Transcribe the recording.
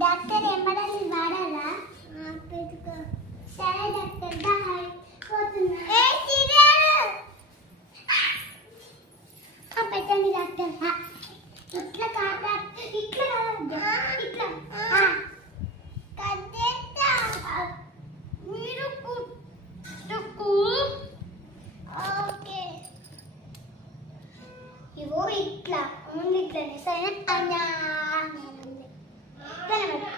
doctor ఎంబడాలి వాడాలా పెట్టుకో సరే డాక్టర్ బాయ్ పోతున్నా ఏ సీరియల్ పెట్టండి డాక్టర్ ఇట్లా కాదా ఇట్లా ఇట్లా కదేతా మీరు కుట్టుకు ఓకే ఇవో ఇట్లా ఓన్లీ ఇట్లా సైన అన్నా నేను ఇట్లా